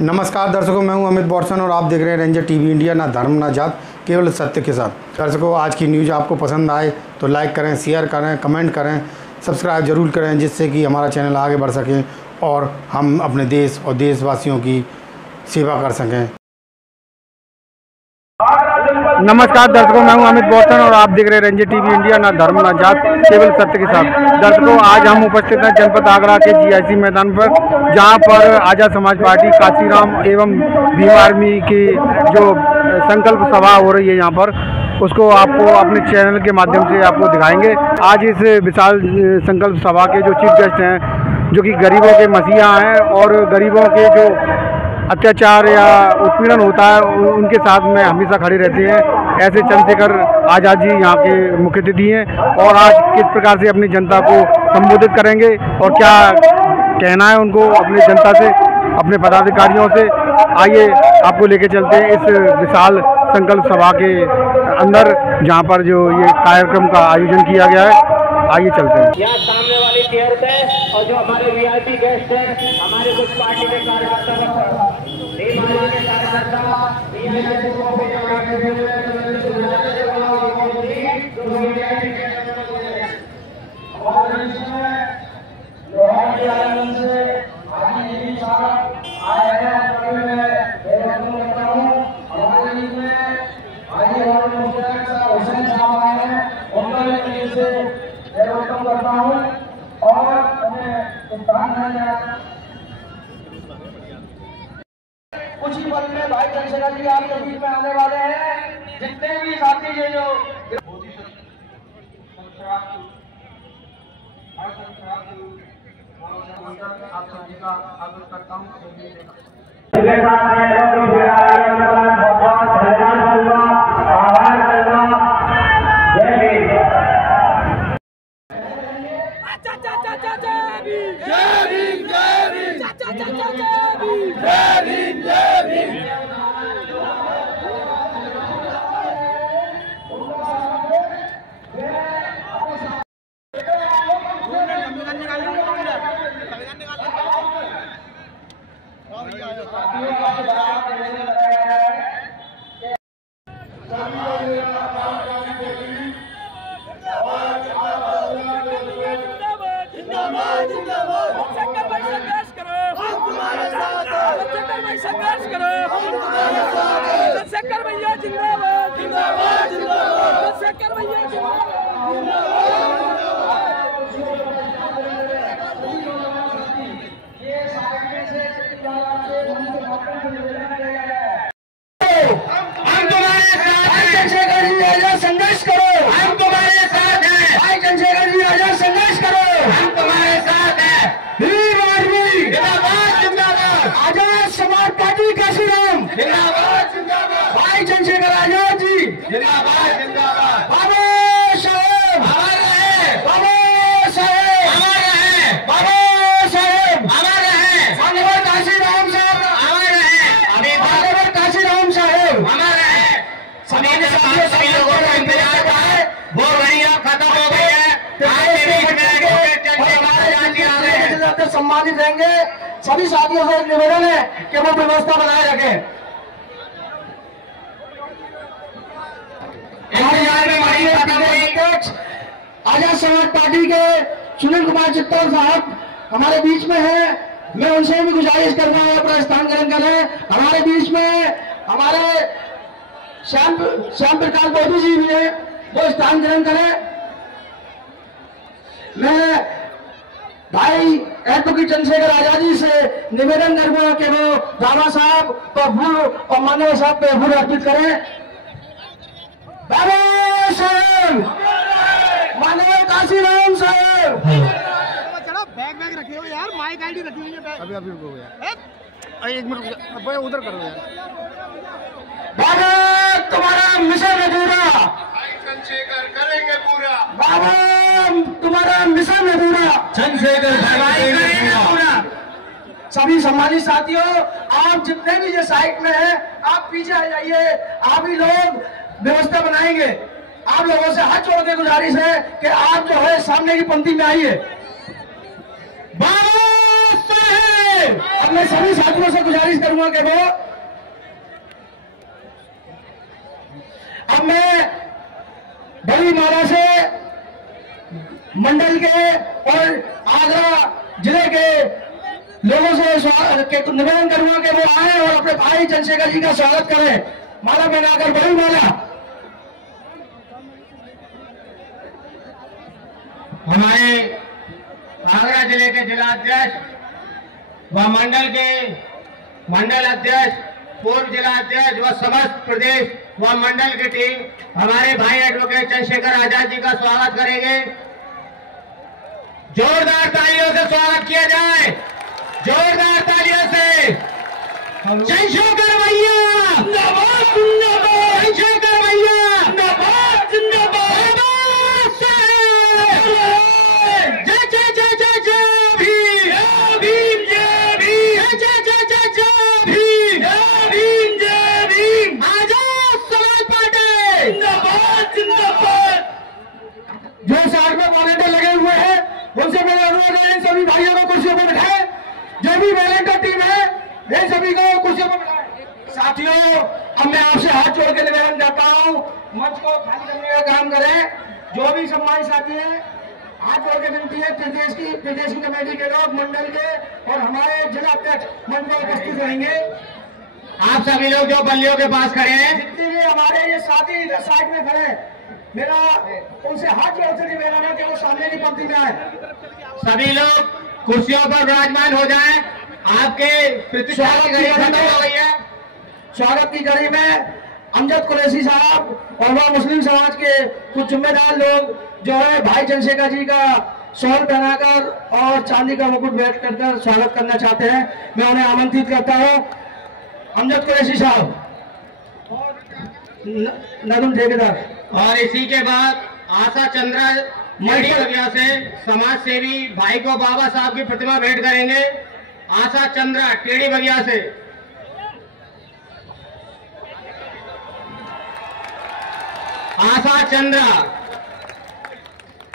नमस्कार दर्शकों, मैं हूं अमित बॉर्सन और आप देख रहे हैं रेंजर टीवी इंडिया। ना धर्म ना जात, केवल सत्य के साथ। दर्शकों, आज की न्यूज़ आपको पसंद आए तो लाइक करें, शेयर करें, कमेंट करें, सब्सक्राइब जरूर करें, जिससे कि हमारा चैनल आगे बढ़ सके और हम अपने देश और देशवासियों की सेवा कर सकें। नमस्कार दर्शकों, मैं हूं अमित बॉर्सन और आप देख रहे हैं रेंजर टीवी इंडिया। ना धर्म ना जात, केवल सत्य के साथ। दर्शकों, आज हम उपस्थित हैं जनपद आगरा के GIC मैदान पर, जहां पर आज़ाद समाज पार्टी काशीराम एवं भीम आर्मी की जो संकल्प सभा हो रही है यहाँ पर, उसको आपको अपने चैनल के माध्यम से आपको दिखाएंगे। आज इस विशाल संकल्प सभा के जो चीफ गेस्ट हैं, जो कि गरीबों के मसीहा हैं और गरीबों के जो अत्याचार या उत्पीड़न होता है उनके साथ में हमेशा खड़े रहते हैं, ऐसे चंद्रशेखर आज़ाद जी यहाँ के मुख्य अतिथि हैं। और आज किस प्रकार से अपनी जनता को संबोधित करेंगे और क्या कहना है उनको अपनी जनता से, अपने पदाधिकारियों से, आइए आपको लेके चलते हैं इस विशाल संकल्प सभा के अंदर, जहाँ पर जो ये कार्यक्रम का आयोजन किया गया है। आइए चलते हैं। यहाँ सामने वाली चेयर पे और जो हमारे VIP गेस्ट हैं, हमारे कुछ पार्टी के कार्यकर्ता करता हूँ और कुछ ही पल में भाई चंद्रशेखर जी आपके बीच में आने वाले हैं। जितने भी साथी ये जो आप सभी का स्वागत करता हूँ। संघर्ष करो, चंद्रशेखर भैया जिंदाबाद, जिंदाबाद, जिंदाबाद, चंद्रशेखर भैया जिंदाबाद। ये साइड में से हम तुम्हारे साथ हैं, चंद्रशेखर जी आजाद संघर्ष करो, हम तुम्हारे साथ हैं, भाई चंद्रशेखर जी आजाद संघर्ष करो, हम तुम्हारे साथ हैं। भीम आर्मी जिंदाबाद, जिंदाबाद, आजाद समाज पार्टी काशीराम जिंदाबाद, जिंदाबाद, भाई चंद्रशेखर आजाद जी जिंदाबाद, जिंदाबाद, बाबा साहेब अमर रहे, बाबा साहेब अमर रहे, बाबा साहेब अमर रहे, माननीय काशीराम साहब अमर रहे, अभी माननीय काशीराम साहेब अमर रहे। सभी लोगों को इंतजार का है, वो घड़ियां खत्म हो गई है। सम्मानित रहेंगे। सभी साथियों से निवेदन है कि वो व्यवस्था बनाए रखें। आजाद समाज पार्टी के सुनील कुमार चित्तौड़ साहब हमारे बीच में है। मैं उनसे भी गुजारिश कर रहा हूँ अपना स्थान ग्रहण करें। हमारे बीच में हमारे श्याम प्रकाश बोधी जी भी है, वो स्थान ग्रहण करें। मैं भाई एडवोकेट चंद्रशेखर आजाद जी से निवेदन करूंगा कि वो बाबा साहब पर फूल और मानव साहब पे फूल अर्पित करें। बाबा साहब, मानव काशीराम साहब, बैग रखे हो यार, माइक आईडी रखी हुई है। अभी रुको यार, एक मिनट उधर करो यार। बाबा तुम्हारा मिशन अधूरा, चंद्रशेखर करेंगे पूरा। बाबा तुम्हारा मिशन अधूरा, चंद्रशेखर करेंगे पूरा। सभी सम्मानित साथियों, आप जितने भी ये साइट में हैं, आप पीछे आ जाइए। आप ही लोग व्यवस्था बनाएंगे। आप लोगों से हाथ जोड़ के गुजारिश है कि आप जो है सामने की पंक्ति में आइए। बाबा साहेब अब मैं सभी साथियों से गुजारिश करूंगा कि वो अब मैं बड़ी माला से मंडल के और आगरा जिले के लोगों से निवेदन करूंगा कि वो आए और अपने भाई चंद्रशेखर जी का स्वागत करें। माला पहनाकर बड़ी माला। हमारे आगरा जिले के जिला अध्यक्ष व मंडल के मंडल अध्यक्ष, पूर्व जिला अध्यक्ष व समस्त प्रदेश व मंडल की टीम हमारे भाई एडवोकेट चंद्रशेखर आजाद जी का स्वागत करेंगे। जोरदार तालियों से स्वागत किया जाए, जोरदार तालियों से। चंद्रशेखर भैया जिंदाबाद, जिंदाबाद, चंद्रशेखर भैया जिंदाबाद, जिंदाबाद। जय जय जय जय जय भीम, जय भीम, जय भीम, जय जय जय जय भीम, जय भीम, जय भीम। आजाद समाज पार्टी जिंदाबाद, जिंदाबाद। जो साइड में वॉलेंटियर लगे हुए हैं उनसे मेरा अनुरोध है इन सभी भाइयों को कुर्सियों पर बिठाएं। जो भी वॉलेंटियर टीम है इन सभी को कुर्सियों पर बिठाएं। साथियों, अब मैं आपसे हाथ जोड़ के निवेदन करता हूँ, मंच को खाली करने का काम करें। जो भी सम्मानित साथी हैं, हाथ जोड़ के विनती है, प्रदेश की कमेटी के लोग, मंडल के और हमारे जिला अध्यक्ष मंच में उपस्थित रहेंगे। आप सभी लोग जो बल्लियों के पास खड़े हैं, जितने भी हमारे ये साथी इधर साइड में खड़े हैं, मेरा उनसे हाथ जोड़ से निवेदन है कि वो सामने की पंक्ति में आए। सभी लोग कुर्सियों पर विराजमान हो जाएं। आपके प्रतीक्षा की घड़ी खत्म हो गई है। स्वागत की कड़ी में अमजद कुरैशी साहब और वह मुस्लिम समाज के कुछ जिम्मेदार लोग जो है भाई चंद्रशेखर जी का शॉल पहनाकर और चांदी का मुकुट भेंट कर स्वागत करना चाहते हैं। मैं उन्हें आमंत्रित करता हूँ। अमजद कुरैशी साहब, नदुम ठेकेदार। और इसी के बाद आशा चंद्रा मड़ी बगिया से समाज सेवी भाई को बाबा साहब की प्रतिमा भेंट करेंगे। आशा चंद्रा टेढ़ी बगिया से। आशा चंद्रा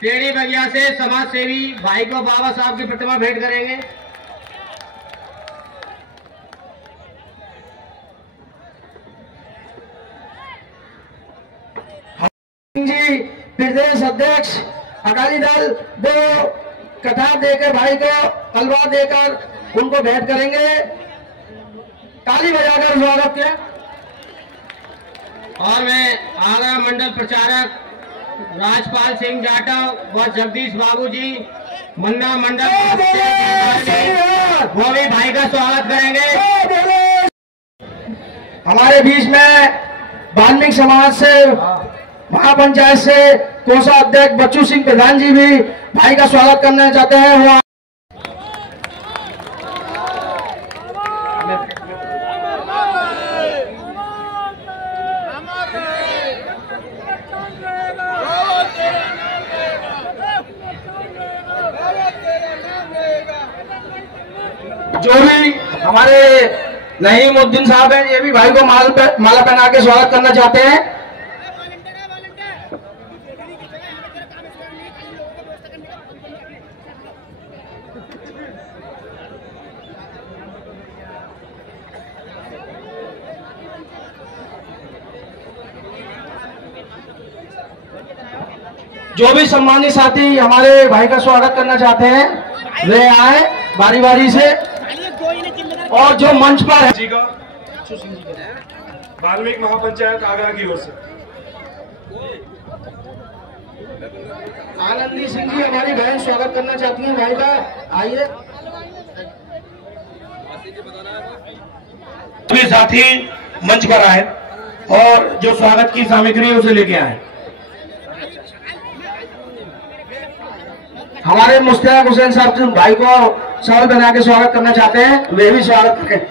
टेढ़ी बगिया से समाज सेवी भाई को बाबा साहब की प्रतिमा भेंट करेंगे। जी प्रदेश अध्यक्ष अकाली दल, दो कतार देकर भाई को तलवार देकर उनको भेंट करेंगे। ताली बजाकर स्वागत किया। और मैं आगरा मंडल प्रचारक राजपाल सिंह जाटव और जगदीश बाबू जी मन्ना मंडल वो भी भाई का स्वागत करेंगे। हमारे बीच में वाल्मीकि समाज से, महापंचायत से कोषा अध्यक्ष बच्चू सिंह प्रधान जी भी भाई का स्वागत करना चाहते हैं। वो जो भी हमारे नईमुद्दीन साहब हैं, ये भी भाई को माला पहना के स्वागत करना चाहते हैं। जो भी सम्मानित साथी हमारे भाई का स्वागत करना चाहते हैं वे आए बारी बारी से। और जो मंच पर है जी का वाल्मीकि महापंचायत आगरा की ओर से आनंदी सिंह जी हमारी बहन स्वागत करना चाहती हैं भाई का। आइए। सभी साथी मंच पर आए और जो स्वागत की सामग्री है उसे लेके आए। हमारे मुश्ताक हुसैन साहब जो भाई को शॉल बना के स्वागत करना चाहते हैं, वे भी स्वागत करें।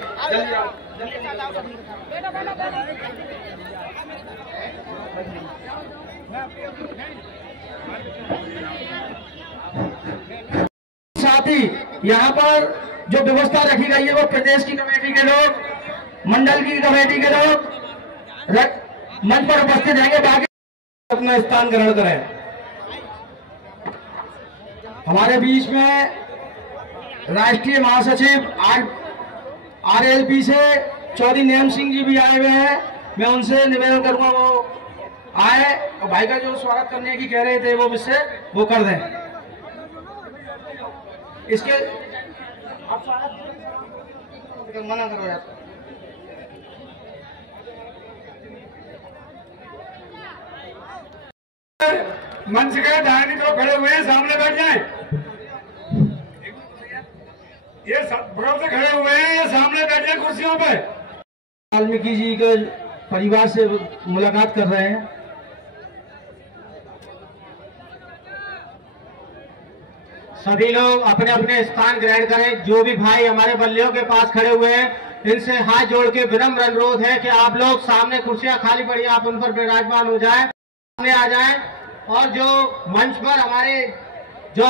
साथ ही यहाँ पर जो व्यवस्था रखी गई है वो प्रदेश की कमेटी के लोग, मंडल की कमेटी के लोग मंच पर उपस्थित रहेंगे। बाकी अपना स्थान ग्रहण करें। हमारे बीच में राष्ट्रीय महासचिव RLP से चौधरी नेम सिंह जी भी आए हुए हैं। मैं उनसे निवेदन करूंगा वो आए और भाई का जो स्वागत करने की कह रहे थे वो मुझसे वो कर दें। इसके आप स्वागत मना करो यार। मंच के दाहिनी तरफ खड़े हुए हैं, सामने बैठ जाएं। ये बगल से खड़े हुए हैं, ये सामने बैठ जाएं कुर्सियों पे। वाल्मीकि जी के परिवार से मुलाकात कर रहे हैं। सभी लोग अपने अपने स्थान ग्रहण करें। जो भी भाई हमारे बल्लियों के पास खड़े हुए हैं, इनसे हाथ जोड़ के विनम्र अनुरोध है कि आप लोग सामने कुर्सियां खाली पड़ी, आप उन पर विराजमान हो जाएं, सामने आ जाएं। और जो मंच पर हमारे जो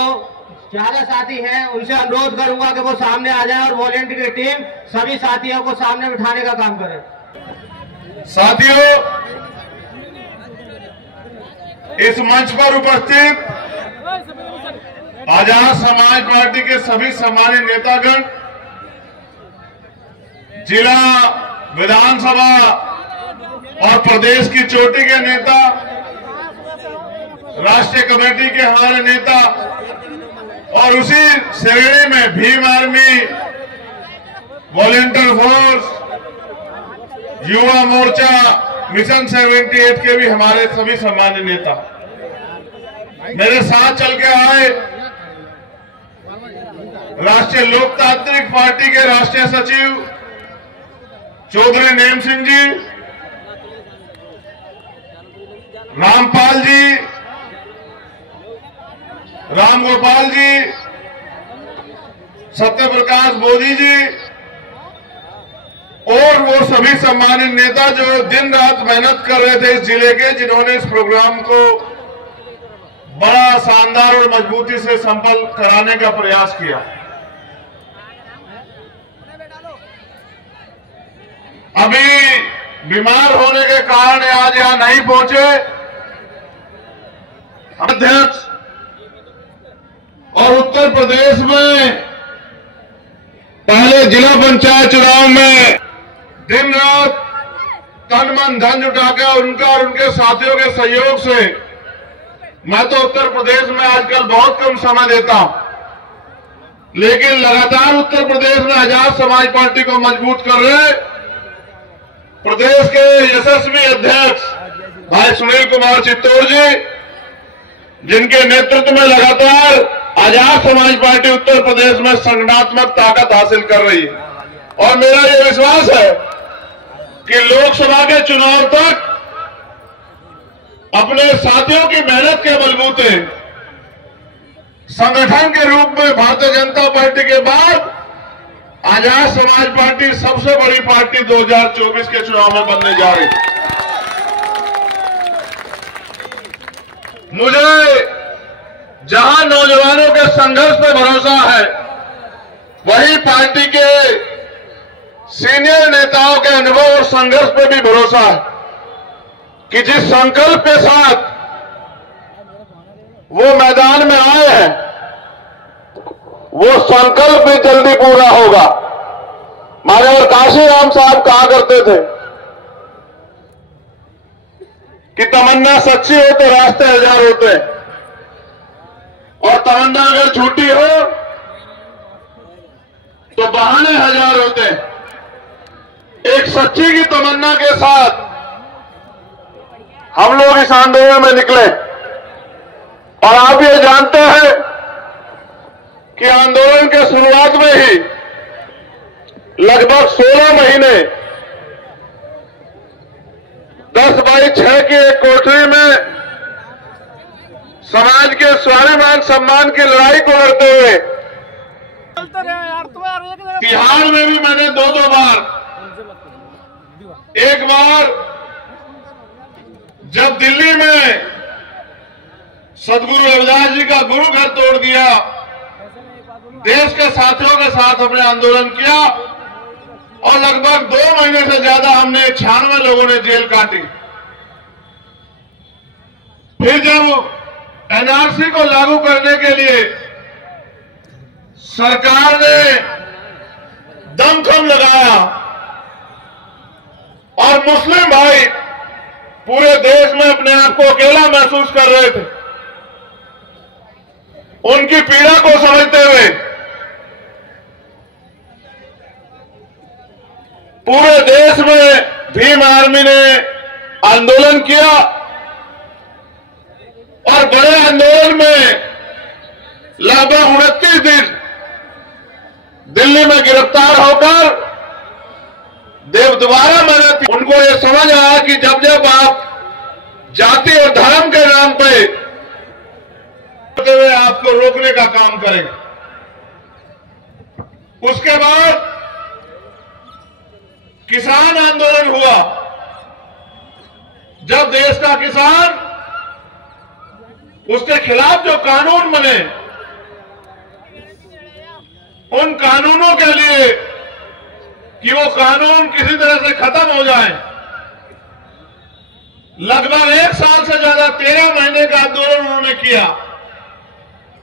ज्यादा साथी हैं, उनसे अनुरोध करूंगा कि वो सामने आ जाएं और वॉलेंटियर की टीम सभी साथियों को सामने बिठाने का काम करे। साथियों, इस मंच पर उपस्थित आजाद समाज पार्टी के सभी सम्मानित नेतागण, जिला विधानसभा और प्रदेश की चोटी के नेता, राष्ट्रीय कमेटी के हमारे नेता और उसी श्रेणी में Bhim army, volunteer force, Yuva Morcha, mission 78 के भी हमारे सभी सम्मानित नेता मेरे साथ चल के आए। राष्ट्रीय लोकतांत्रिक पार्टी के राष्ट्रीय सचिव चौधरी नेम सिंह जी, रामपाल जी, राम गोपाल जी, सत्य प्रकाश बोधी जी और वो सभी सम्मानित नेता जो दिन रात मेहनत कर रहे थे इस जिले के, जिन्होंने इस प्रोग्राम को बड़ा शानदार और मजबूती से संपन्न कराने का प्रयास किया। अभी बीमार होने के कारण आज यहां नहीं पहुंचे अध्यक्ष, और उत्तर प्रदेश में पहले जिला पंचायत चुनाव में दिन रात तन मन धन जुटाकर उनका और उनके साथियों के सहयोग से मैं तो उत्तर प्रदेश में आजकल बहुत कम समय देता हूं, लेकिन लगातार उत्तर प्रदेश में आजाद समाज पार्टी को मजबूत कर रहे प्रदेश के यशस्वी अध्यक्ष भाई सुनील कुमार चित्तौड़ जी, जिनके नेतृत्व में लगातार आजाद समाज पार्टी उत्तर प्रदेश में संगठनात्मक ताकत हासिल कर रही है। और मेरा यह विश्वास है कि लोकसभा के चुनाव तक अपने साथियों की मेहनत के बलबूते संगठन के रूप में भारतीय जनता पार्टी के बाद आजाद समाज पार्टी सबसे बड़ी पार्टी 2024 के चुनाव में बनने जा रही है। मुझे जहां नौजवानों के संघर्ष पे भरोसा है, वही पार्टी के सीनियर नेताओं के अनुभव और संघर्ष पे भी भरोसा है कि जिस संकल्प के साथ वो मैदान में आए हैं, वो संकल्प भी जल्दी पूरा होगा। महाराज काशी राम साहब कहा करते थे कि तमन्ना सच्ची हो तो रास्ते हजार होते हैं, और तमन्ना अगर झूठी हो तो बहाने हजार होते हैं। एक सच्ची की तमन्ना के साथ हम लोग इस आंदोलन में निकले, और आप ये जानते हैं कि आंदोलन के शुरुआत में ही लगभग 16 महीने 10x6 की एक कोठरी में समाज के स्वाभिमान सम्मान की लड़ाई को लड़ते हुए बिहार में भी मैंने दो बार, एक बार जब दिल्ली में सदगुरु रविदास जी का गुरु घर तोड़ दिया, देश के साथियों के साथ हमने आंदोलन किया और लगभग 2 महीने से ज्यादा हमने 96 लोगों ने जेल काटी। फिर जब एनआरसी को लागू करने के लिए सरकार ने दमखम लगाया और मुस्लिम भाई पूरे देश में अपने आप को अकेला महसूस कर रहे थे। उनकी पीड़ा को समझते हुए पूरे देश में भीम आर्मी ने आंदोलन किया और बड़े आंदोलन में लगभग 29 दिन दिल्ली में गिरफ्तार होकर दोबारा मेहनत। उनको ये समझ आया कि जब जब आप जाति और धर्म के नाम पे हुए आपको रोकने का काम करेंगे। उसके बाद किसान आंदोलन हुआ। जब देश का किसान, उसके खिलाफ जो कानून बने, उन कानूनों के लिए कि वो कानून किसी तरह से खत्म हो जाए, लगभग 1 साल से ज्यादा 13 महीने का आंदोलन उन्होंने किया।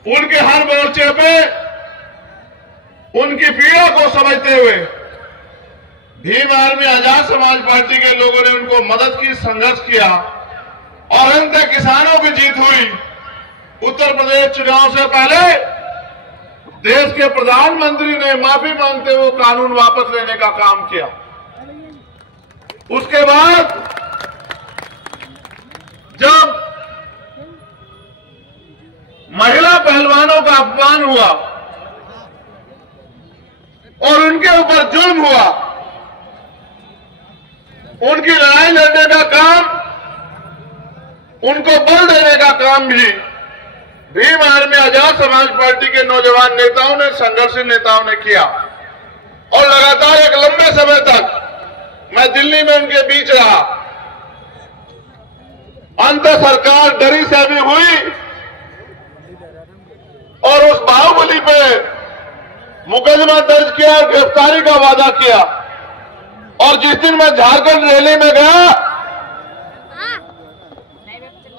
उनके हर मोर्चे पे उनकी पीड़ा को समझते हुए भीम आर्मी आजाद समाज पार्टी के लोगों ने उनको मदद की, संघर्ष किया और अंत किसानों की जीत हुई। उत्तर प्रदेश चुनाव से पहले देश के प्रधानमंत्री ने माफी मांगते हुए कानून वापस लेने का काम किया। उसके बाद जब महिला पहलवानों का अपमान हुआ और उनके ऊपर जुल्म हुआ, उनकी लड़ाई लड़ने का काम, उनको बल देने का काम भी भीम आर्मी आजाद समाज पार्टी के नौजवान नेताओं ने, संघर्षशील नेताओं ने किया। और लगातार एक लंबे समय तक मैं दिल्ली में उनके बीच रहा। अंत सरकार डरी सहमी हुई और उस बाहुबली पे मुकदमा दर्ज किया और गिरफ्तारी का वादा किया। और जिस दिन मैं झारखंड रैली में गया,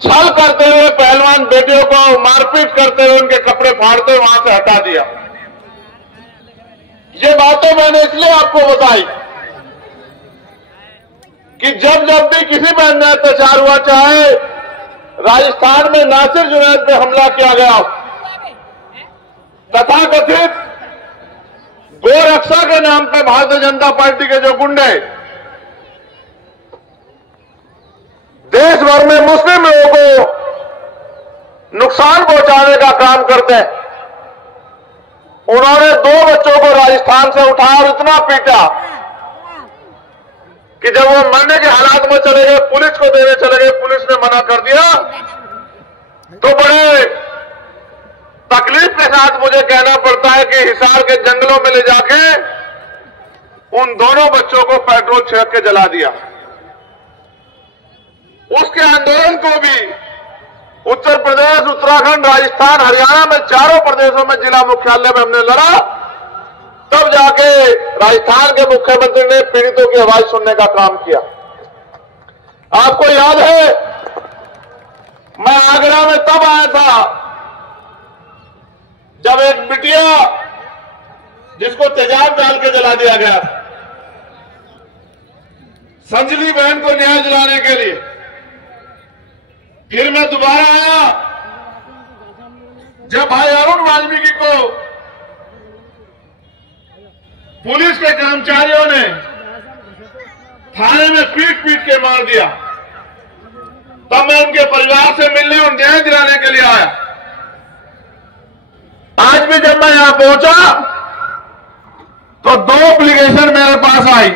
छल करते हुए पहलवान बेटियों को मारपीट करते हुए उनके कपड़े फाड़ते हुए वहां से हटा दिया। ये बातें मैंने इसलिए आपको बताई कि जब जब भी किसी पर अन्याय अत्याचार हुआ, चाहे राजस्थान में नासिर जुनैद पे हमला किया गया, तथाकथित गोरक्षा के नाम पे भारतीय जनता पार्टी के जो गुंडे देश भर में मुस्लिम लोगों को नुकसान पहुंचाने का काम करते हैं, उन्होंने 2 बच्चों को राजस्थान से उठाया और इतना पीटा कि जब वो मरने के हालात में चले गए, पुलिस को देने चले गए, पुलिस ने मना कर दिया। तो बड़े तकलीफ के साथ मुझे कहना पड़ता है कि हिसार के जंगलों में ले जाके उन दोनों बच्चों को पेट्रोल छिड़क के जला दिया। उसके आंदोलन को भी उत्तर प्रदेश, उत्तराखंड, राजस्थान, हरियाणा में 4 प्रदेशों में जिला मुख्यालय में हमने लड़ा। तब जाके राजस्थान के मुख्यमंत्री ने पीड़ितों की आवाज सुनने का काम किया। आपको याद है, मैं आगरा में तब आया था जब एक बिटिया जिसको तेजाब डाल के जला दिया गया था, संजली बहन को न्याय दिलाने के लिए। फिर मैं दोबारा आया जब भाई अरुण वाल्मीकि को पुलिस के कर्मचारियों ने थाने में पीट पीट के मार दिया। तब मैं उनके परिवार से मिलने और न्याय दिलाने के लिए आया। आज भी जब मैं यहां पहुंचा तो 2 एप्लीकेशन मेरे पास आई।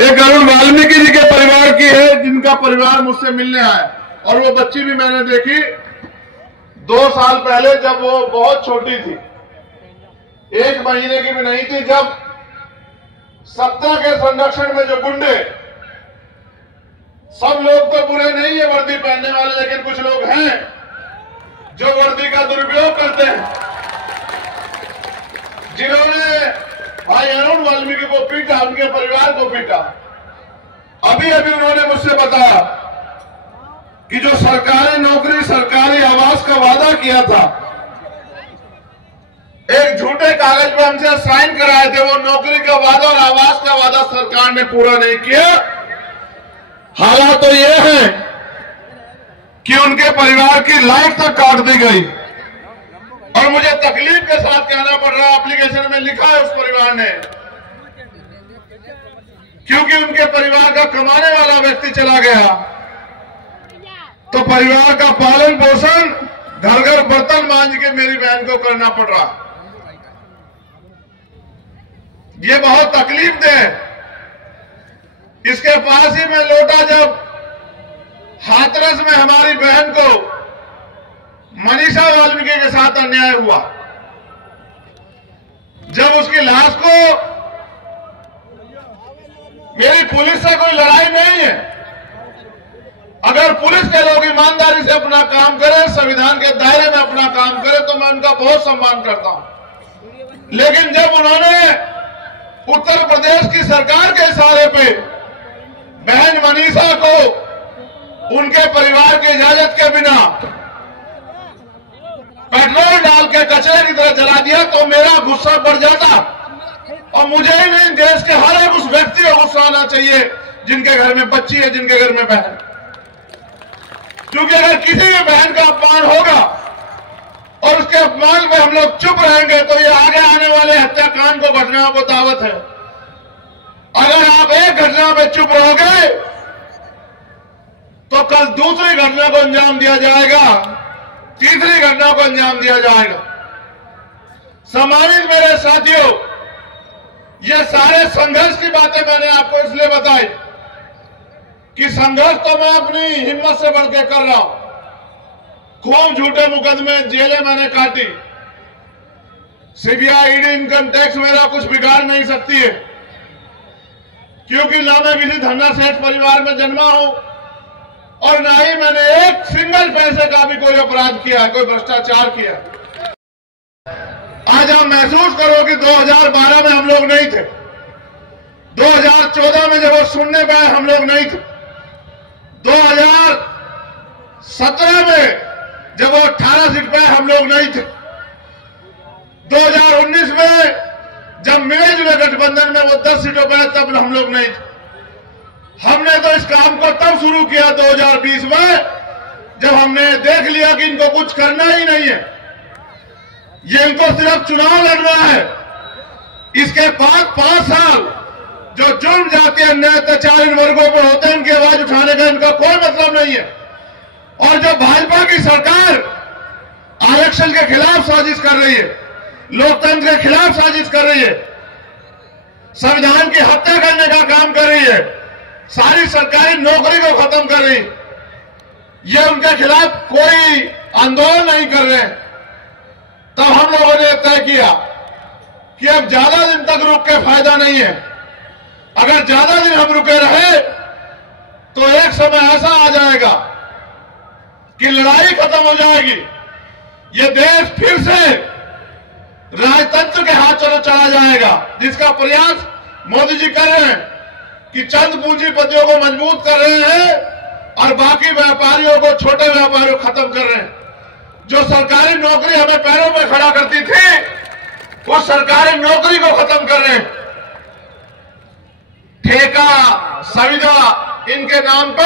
एक अरुण वाल्मीकि जी के परिवार की है, जिनका परिवार मुझसे मिलने आया, और वो बच्ची भी मैंने देखी 2 साल पहले, जब वो बहुत छोटी थी, 1 महीने की भी नहीं थी, जब सत्ता के संरक्षण में जो गुंडे, सब लोग तो बुरे नहीं है वर्दी पहनने वाले, लेकिन कुछ लोग हैं जो वर्दी का दुरुपयोग करते हैं, जिन्होंने भाई अरुण वाल्मीकि को पीटा, उनके परिवार को पीटा। अभी अभी उन्होंने मुझसे बताया कि जो सरकारी नौकरी, सरकारी आवास का वादा किया था, एक झूठे कागज पर हमसे साइन कराए थे, वो नौकरी का वादा और आवास का वादा सरकार ने पूरा नहीं किया। हालात तो ये है कि उनके परिवार की लाइफ तक काट दी गई और मुझे तकलीफ के साथ कहना पड़ रहा है, एप्लीकेशन में लिखा है उस परिवार ने, क्योंकि उनके परिवार का कमाने वाला व्यक्ति चला गया तो परिवार का पालन पोषण घर घर बर्तन मांझ के मेरी बहन को करना पड़ रहा। ये बहुत तकलीफ दे। इसके पास ही में लोटा जब हाथरस में हमारी बहन को मनीषा वाल्मीकि के साथ अन्याय हुआ, जब उसकी लाश को, मेरी पुलिस से कोई लड़ाई नहीं है, अगर पुलिस के लोग ईमानदारी से अपना काम करें, संविधान के दायरे में अपना काम करें तो मैं उनका बहुत सम्मान करता हूं। लेकिन जब उन्होंने उत्तर प्रदेश की सरकार के इशारे पे बहन मनीषा को उनके परिवार की इजाजत के बिना पेट्रोल डाल के कचरे की तरह जला दिया तो मेरा गुस्सा बढ़ जाता। और मुझे ही नहीं, देश के हर एक उस व्यक्ति को गुस्सा आना चाहिए जिनके घर में बच्ची है, जिनके घर में बहन। क्योंकि अगर किसी भी बहन का अपमान होगा और उसके अपमान में हम लोग चुप रहेंगे तो ये आगे आने वाले हत्याकांड को, घटनाओं को दावत है। अगर आप एक घटना में चुप रहोगे तो कल दूसरी घटना को अंजाम दिया जाएगा, तीसरी घटना को अंजाम दिया जाएगा। सम्मानित मेरे साथियों, ये सारे संघर्ष की बातें मैंने आपको इसलिए बताई कि संघर्ष तो मैं अपनी हिम्मत से बढ़ के कर रहा हूं। खूब झूठे मुकदमे, जेलें मैंने काटी, सीबीआई, ईडी, इनकम टैक्स मेरा कुछ बिगाड़ नहीं सकती है, क्योंकि ना मैं किसी धन्ना सेठ परिवार में जन्मा हूं और ना ही मैंने एक सिंगल पैसे का भी कोई अपराध किया, कोई भ्रष्टाचार किया। आज आप महसूस करो कि 2012 में हम लोग नहीं थे, 2014 में जब वो सुनने पाए हम लोग नहीं थे, 2017 में जब वो 18 सीट पे हम लोग नहीं थे, 2019 में जब मिले जुले गठबंधन में वो 10 सीटों पर तब हम लोग नहीं थे। हमने तो इस काम को तब शुरू किया 2020 में जब हमने देख लिया कि इनको कुछ करना ही नहीं है, ये इनको सिर्फ चुनाव लड़ना है। इसके बाद 5 साल जो जुर्म, जाति, अन्याय, अत्याचार इन वर्गों पर होते हैं उनकी आवाज उठाने का इनका कोई मतलब नहीं है। और जो भाजपा की सरकार आरक्षण के खिलाफ साजिश कर रही है, लोकतंत्र के खिलाफ साजिश कर रही है, संविधान की हत्या करने का काम कर रही है, सारी सरकारी नौकरी को खत्म कर रही, ये उनके खिलाफ कोई आंदोलन नहीं कर रहे। तब हम लोगों ने तय किया कि अब ज्यादा दिन तक रुक के फायदा नहीं है। अगर ज्यादा दिन हम रुके रहे तो एक समय ऐसा आ जाएगा कि लड़ाई खत्म हो जाएगी, ये देश फिर से राजतंत्र के हाथ चला जाएगा, जिसका प्रयास मोदी जी कर रहे हैं कि चंद पूंजीपतियों को मजबूत कर रहे हैं और बाकी व्यापारियों को, छोटे व्यापारियों को खत्म कर रहे हैं। जो सरकारी नौकरी हमें पैरों में खड़ा करती थी, वो सरकारी नौकरी को खत्म कर रहे हैं। ठेका, संविदा, इनके नाम पे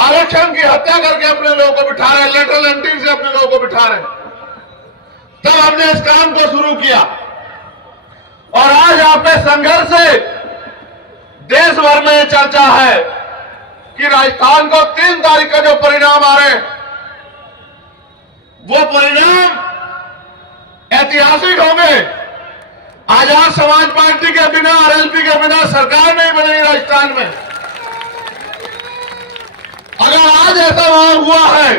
आरक्षण की हत्या करके अपने लोगों को बिठा रहे हैं, लेटरल एंट्री से अपने लोगों को बिठा रहे हैं। तब हमने इस काम को शुरू किया और आज आपके संघर्ष से देश भर में चर्चा है कि राजस्थान को 3 तारीख का जो परिणाम आ रहे हैं वो परिणाम ऐतिहासिक होंगे। आजाद समाज पार्टी के बिना, आरएलपी के बिना सरकार नहीं बनेगी राजस्थान में। अगर आज ऐसा वहां हुआ है,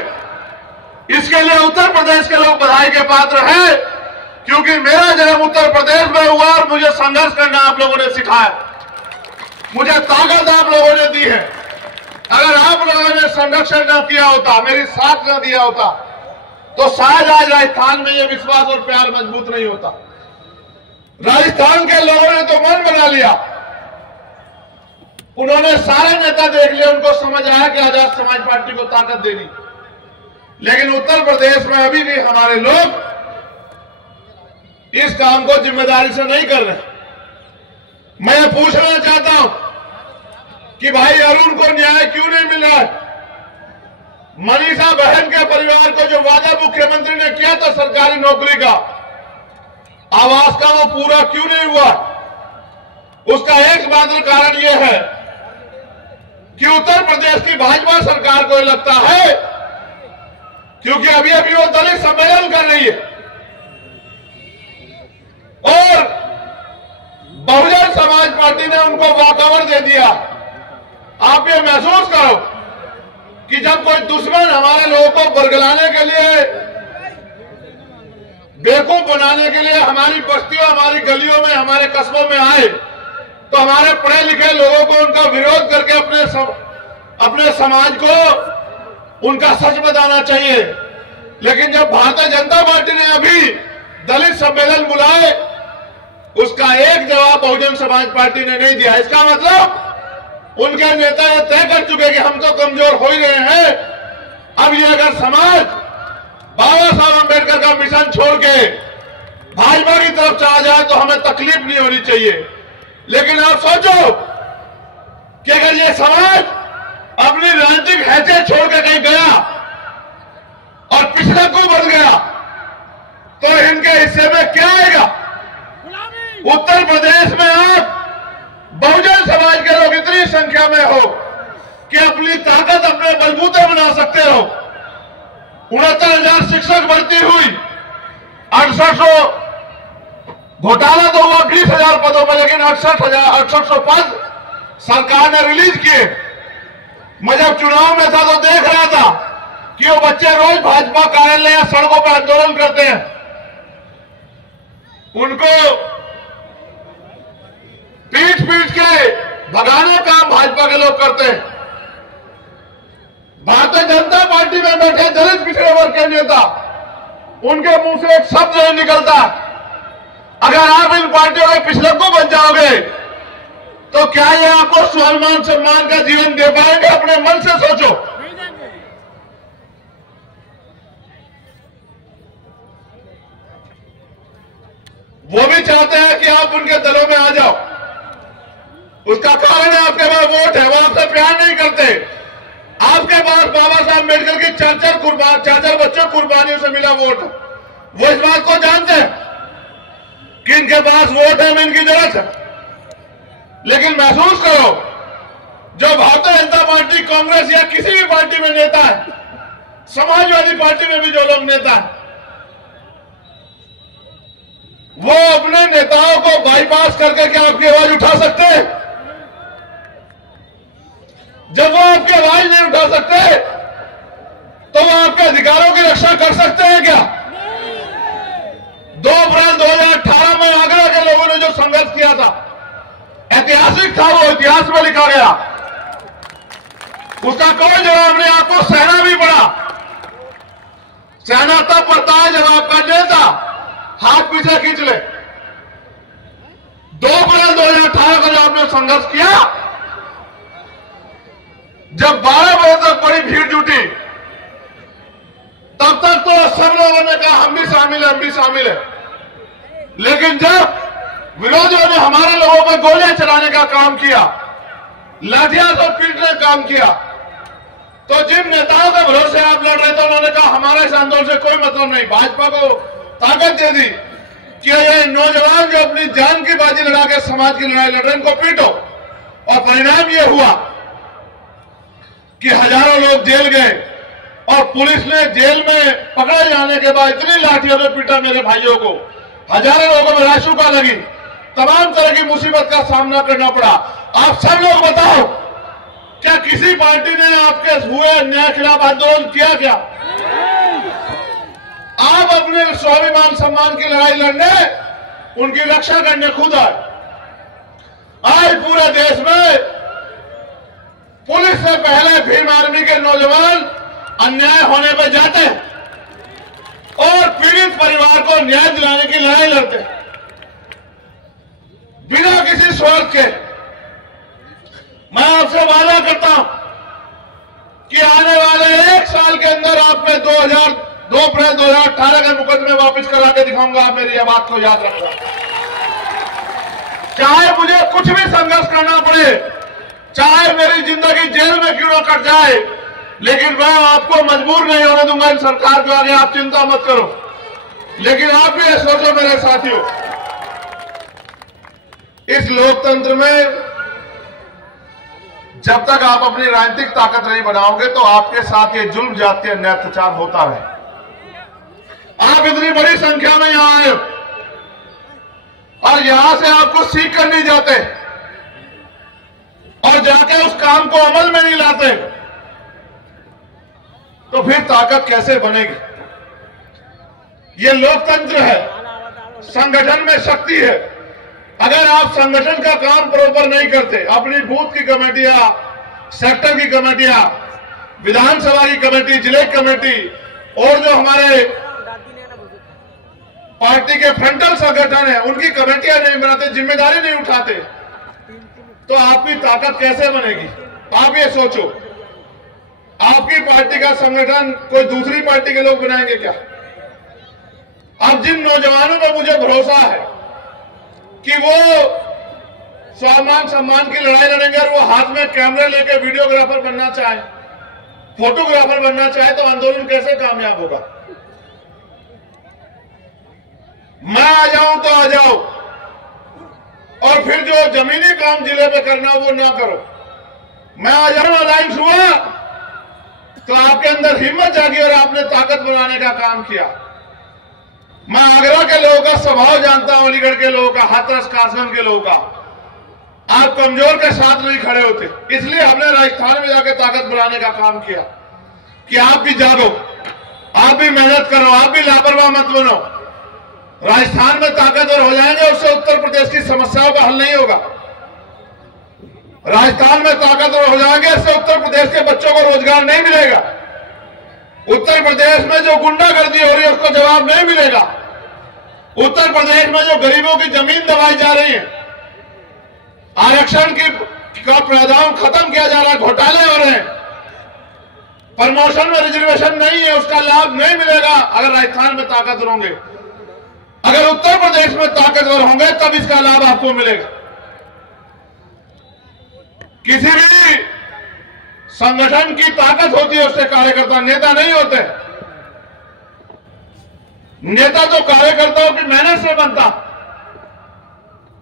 इसके लिए उत्तर प्रदेश के लोग बधाई के पात्र हैं, क्योंकि मेरा जन्म उत्तर प्रदेश में हुआ और मुझे संघर्ष करना आप लोगों ने सिखाया, मुझे ताकत आप लोगों ने दी है। अगर आप लोगों ने संरक्षण न किया होता, मेरी साथ न दिया होता, तो शायद आज राजस्थान में ये विश्वास और प्यार मजबूत नहीं होता। राजस्थान के लोगों ने तो मन बना लिया, उन्होंने सारे नेता देख लिए, उनको समझ आया कि आजाद समाज पार्टी को ताकत देनी। लेकिन उत्तर प्रदेश में अभी भी हमारे लोग इस काम को जिम्मेदारी से नहीं कर रहे। मैं पूछना चाहता हूं कि भाई अरुण को न्याय क्यों नहीं मिल रहा है? मनीषा बहन के परिवार को जो वादा मुख्यमंत्री ने किया था सरकारी नौकरी का, आवास का, वो पूरा क्यों नहीं हुआ? उसका एकमात्र कारण यह है कि उत्तर प्रदेश की भाजपा सरकार को लगता है, क्योंकि अभी अभी वो दलित सम्मेलन कर रही है और बहुजन समाज पार्टी ने उनको वॉकओवर दे दिया। आप ये महसूस करो कि जब कोई दुश्मन हमारे लोगों को बरगलाने के लिए, बेवकूफ बनाने के लिए हमारी बस्तियों, हमारी गलियों में, हमारे कस्बों में आए, तो हमारे पढ़े लिखे लोगों को उनका विरोध करके अपने समाज को उनका सच बताना चाहिए। लेकिन जब भारतीय जनता पार्टी ने अभी दलित सम्मेलन बुलाए, उसका एक जवाब बहुजन समाज पार्टी ने नहीं दिया। इसका मतलब उनके नेता ये तय कर चुके कि हम तो कमजोर हो ही रहे हैं। अब ये अगर समाज बाबा साहब अम्बेडकर का मिशन छोड़ के भाजपा की तरफ चला जाए तो हमें तकलीफ नहीं होनी चाहिए। लेकिन आप सोचो कि अगर ये समाज अपनी राजनीतिक हैसियत छोड़ के कहीं गया और पिछड़ा को बन गया, तो इनके हिस्से में क्या आएगा? उत्तर प्रदेश में आप बहुजन समाज के लोग इतनी संख्या में हो कि अपनी ताकत अपने बलबूते बना सकते हो। 69,000 शिक्षक भर्ती हुई, 6800 घोटाला तो हुआ 20,000 पदों पर, लेकिन 6800 पद सरकार ने रिलीज किए। मैं जब चुनाव में था तो देख रहा था कि वो बच्चे रोज भाजपा कार्यालय या सड़कों पर आंदोलन करते हैं। उनको पीट पीट के भगाने का काम भाजपा के लोग करते हैं। भारतीय जनता पार्टी में बैठे दलित पिछड़े वर्ग के नेता, उनके मुंह से एक शब्द नहीं निकलता। अगर आप इन पार्टियों के पिछड़कों बन जाओगे तो क्या ये आपको स्वाभिमान सम्मान का जीवन दे पाएंगे? अपने मन से सोचो। वो भी चाहते हैं कि आप उनके दलों में आ जाओ। उसका कारण है आपके पास वोट है, वो आपसे प्यार नहीं करते। आपके पास बाबा साहब अम्बेडकर की चार बच्चों कुर्बानियों से मिला वोट। वो इस बात को जानते हैं कि इनके पास वोट है, में इनकी जरूरत है। लेकिन महसूस करो, जो भारतीय जनता पार्टी, कांग्रेस या किसी भी पार्टी में नेता है, समाजवादी पार्टी में भी जो लोग नेता है, वो अपने नेताओं को बाईपास करके क्या आपकी आवाज उठा सकते हैं? जब वो आपकी आवाज नहीं उठा सकते तो वो आपके अधिकारों की रक्षा कर सकते हैं क्या? 2 अप्रैल 2018 में आगरा के लोगों ने जो संघर्ष किया था, ऐतिहासिक था, वो इतिहास में लिखा गया। उसका कोई जवाब नहीं। आपको सहना भी पड़ा। सहना तब पड़ता है जब आपका नेता हाथ पीछे खींच ले। 2 अप्रैल 2018 को जब आपने संघर्ष किया, जब 12 बजे तक बड़ी भीड़ जुटी, तब तक तो सब लोगों ने कहा हम भी शामिल है, हम भी शामिल है। लेकिन जब विरोधियों ने हमारे लोगों पर गोलियां चलाने का काम किया, लाठियां से पीटने का काम किया, तो जिन नेताओं के भरोसे आप लड़ रहे थे, उन्होंने कहा हमारे इस आंदोलन से कोई मतलब नहीं। भाजपा को ताकत दे दी कि ये नौजवान जो अपनी जान की बाजी लड़ा के समाज की लड़ाई लड़ रहे हैं, इनको पीटो। और परिणाम ये हुआ कि हजारों लोग जेल गए और पुलिस ने जेल में पकड़े जाने के बाद इतनी लाठियों में पीटा मेरे भाइयों को, हजारों लोगों में राशुका लगी, तमाम तरह की मुसीबत का सामना करना पड़ा। आप सब लोग बताओ, क्या किसी पार्टी ने आपके हुए अन्याय के खिलाफ आंदोलन किया क्या? आप अपने स्वाभिमान सम्मान की लड़ाई लड़ने, उनकी रक्षा करने खुद आए। आज पूरे देश में पुलिस से पहले भीम आर्मी के नौजवान अन्याय होने पर जाते हैं और पीड़ित परिवार को न्याय दिलाने की लड़ाई लड़ते हैं बिना किसी स्वार्थ के। मैं आपसे वादा करता हूं कि आने वाले 1 साल के अंदर आप में 2 अप्रैल 2018 के मुकदमे वापस करा के दिखाऊंगा। आप मेरी यह बात को याद रखना। चाहे मुझे कुछ भी संघर्ष करना पड़े, चाहे मेरी जिंदगी जेल में क्यों न कट जाए, लेकिन मैं आपको मजबूर नहीं होने दूंगा इन सरकार के आगे। आप चिंता मत करो। लेकिन आप भी सोचो मेरे साथियों, इस लोकतंत्र में जब तक आप अपनी राजनीतिक ताकत नहीं बनाओगे तो आपके साथ ये जुल्म जाति अन्याय अत्याचार होता रहे। आप इतनी बड़ी संख्या में यहां आए और यहां से आपको सीख कर नहीं जाते और जाके उस काम को अमल में नहीं लाते, तो फिर ताकत कैसे बनेगी? ये लोकतंत्र है, संगठन में शक्ति है। अगर आप संगठन का काम प्रॉपर नहीं करते, अपनी बूथ की कमेटियां, सेक्टर की कमेटियां, विधानसभा की कमेटी, जिले की कमेटी और जो हमारे पार्टी के फ्रंटल संगठन है उनकी कमेटियां नहीं बनाते, जिम्मेदारी नहीं उठाते, तो आपकी ताकत कैसे बनेगी? आप ये सोचो, आपकी पार्टी का संगठन कोई दूसरी पार्टी के लोग बनाएंगे क्या? अब जिन नौजवानों पर मुझे भरोसा है कि वो स्वाभिमान सम्मान की लड़ाई लड़ेंगे और वो हाथ में कैमरे लेके वीडियोग्राफर बनना चाहे, फोटोग्राफर बनना चाहे, तो आंदोलन कैसे कामयाब होगा? मैं आ जाऊं तो आ जाओ, और फिर जो जमीनी काम जिले में करना वो ना करो। मैं आ जाऊं, अलायंस हुआ तो आपके अंदर हिम्मत जागी और आपने ताकत बनाने का काम किया। मैं आगरा के लोगों का स्वभाव जानता हूं, अलीगढ़ के लोगों का, हाथरस कासगंज के लोगों का। आप कमजोर के साथ नहीं खड़े होते, इसलिए हमने राजस्थान में जाकर ताकत बनाने का काम किया कि आप भी जागो, आप भी मेहनत करो, आप भी लापरवाह मत बनो। राजस्थान में ताकतवर हो जाएंगे, उससे उत्तर प्रदेश की समस्याओं का हल नहीं होगा। राजस्थान में ताकतवर हो जाएंगे, इससे उत्तर प्रदेश के बच्चों को रोजगार नहीं मिलेगा। उत्तर प्रदेश में जो गुंडागर्दी हो रही है उसको जवाब नहीं मिलेगा। उत्तर प्रदेश में जो गरीबों की जमीन दबाई जा रही है, आरक्षण का प्रावधान खत्म किया जा रहा है, घोटाले हो रहे हैं, प्रमोशन में रिजर्वेशन नहीं है, उसका लाभ नहीं मिलेगा अगर राजस्थान में ताकतवर होंगे। अगर उत्तर प्रदेश में ताकतवर होंगे तब इसका लाभ आपको मिलेगा। किसी भी संगठन की ताकत होती है, उससे कार्यकर्ता, नेता नहीं होते। नेता तो कार्यकर्ताओं की मेहनत से बनता,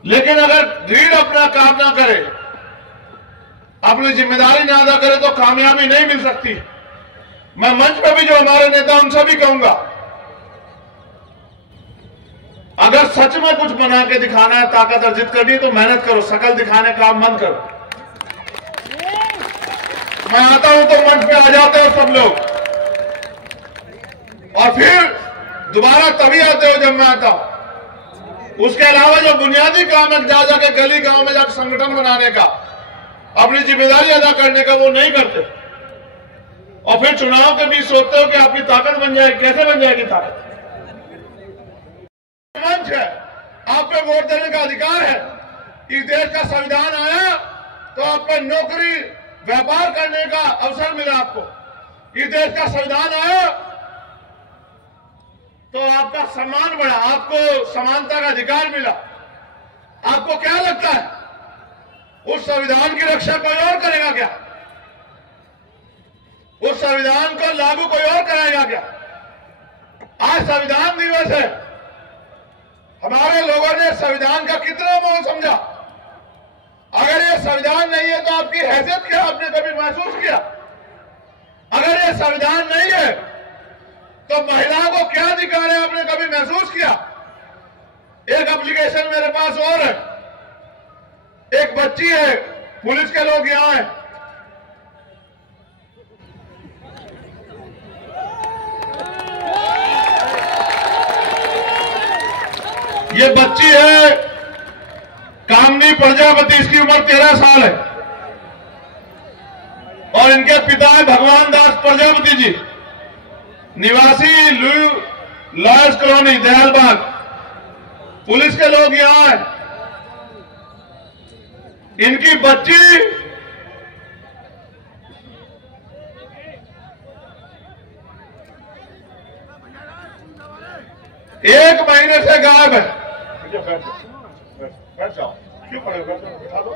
लेकिन अगर दृढ़ अपना काम ना करे, अपनी जिम्मेदारी ना अदा करे तो कामयाबी नहीं मिल सकती। मैं मंच पर भी जो हमारे नेता उनसे भी कहूंगा, अगर सच में कुछ बना के दिखाना है, ताकत अर्जित करनी है तो मेहनत करो, शकल दिखाने का काम मत करो। मैं आता हूं तो मंच पे आ जाते हो सब लोग, और फिर दोबारा तभी आते हो जब मैं आता हूं। उसके अलावा जो बुनियादी काम है, जा जाके गली गांव में जाकर संगठन बनाने का, अपनी जिम्मेदारी अदा करने का, वो नहीं करते। और फिर चुनाव के बीच सोचते हो कि आपकी ताकत बन जाएगी। कैसे बन जाएगी ताकत? मंच है, आप पे वोट देने का अधिकार है। इस देश का संविधान आया तो आप पे नौकरी, व्यापार करने का अवसर मिला आपको। इस देश का संविधान आया तो आपका सम्मान बढ़ा, आपको समानता का अधिकार मिला। आपको क्या लगता है, उस संविधान की रक्षा कोई और करेगा क्या? उस संविधान को लागू कोई और कराएगा क्या? आज संविधान दिवस है, हमारे लोगों ने संविधान का कितना मोल समझा। अगर ये संविधान नहीं है तो आपकी हैसियत क्या आपने कभी महसूस किया? अगर ये संविधान नहीं है तो महिलाओं को क्या अधिकार है आपने कभी महसूस किया? एक एप्लीकेशन मेरे पास और है, एक बच्ची है, पुलिस के लोग यहां हैं, ये बच्ची है कामनी प्रजापति, इसकी उम्र 13 साल है, और इनके पिता है भगवान दास प्रजापति जी, निवासी लॉयर्स कॉलोनी दयालबाग। पुलिस के लोग यहां हैं। इनकी बच्ची 1 महीने से गायब है। बैठ जाओ, क्यों खड़े हो? बैठा दो।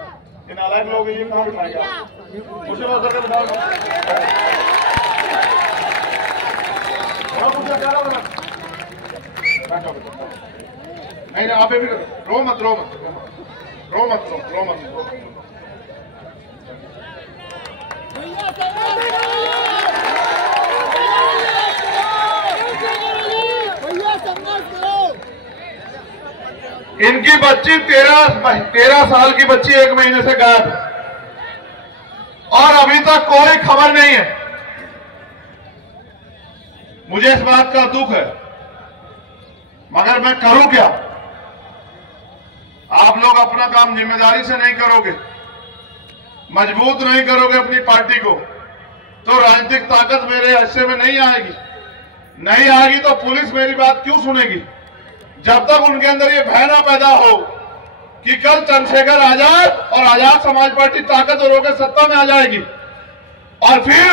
इन नालायक लोग ये कहाँ बिठाएंगे? मुझे बता कर बैठा नहीं, आप भी रो मत, रो मत, रो मत, रो मत। इनकी बच्ची 13 साल की बच्ची 1 महीने से गायब है और अभी तक कोई खबर नहीं है। मुझे इस बात का दुख है, मगर मैं करूं क्या? आप लोग अपना काम जिम्मेदारी से नहीं करोगे, मजबूत नहीं करोगे अपनी पार्टी को, तो राजनीतिक ताकत मेरे हिस्से में नहीं आएगी। नहीं आएगी तो पुलिस मेरी बात क्यों सुनेगी? जब तक उनके अंदर ये भय ना पैदा हो कि कल चंद्रशेखर आजाद और आजाद समाज पार्टी ताकतवर होकर सत्ता में आ जाएगी और फिर